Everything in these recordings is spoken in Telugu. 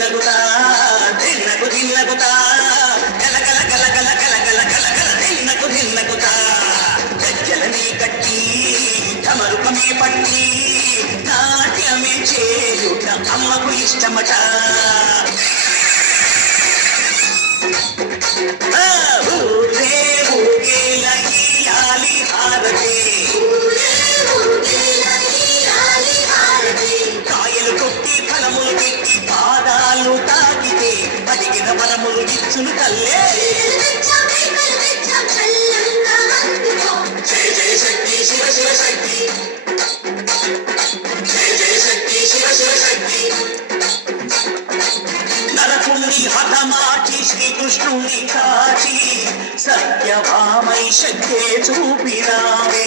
కట్టి పట్టి నాట్యమే చేయుట అమ్మకు ఇష్టమట. కలుగునిచ్చును తల్లే జై జై శక్తి శివ శివ శక్తి జై జై శక్తి శక్తే చూపినావే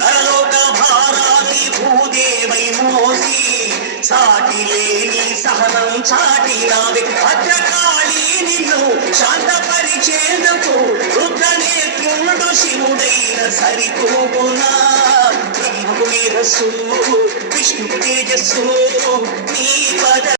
నరలోక భారాది భూ సాటి లేని సహనం చాటి చాటినావే భద్రకాళి నిన్ను శాంతపరిచేందుకు రుద్రనేత్రుడు శివుడైన సరితూగునా. బ్రహ్మకు మేధస్సు విష్ణు తేజస్సు నీ పద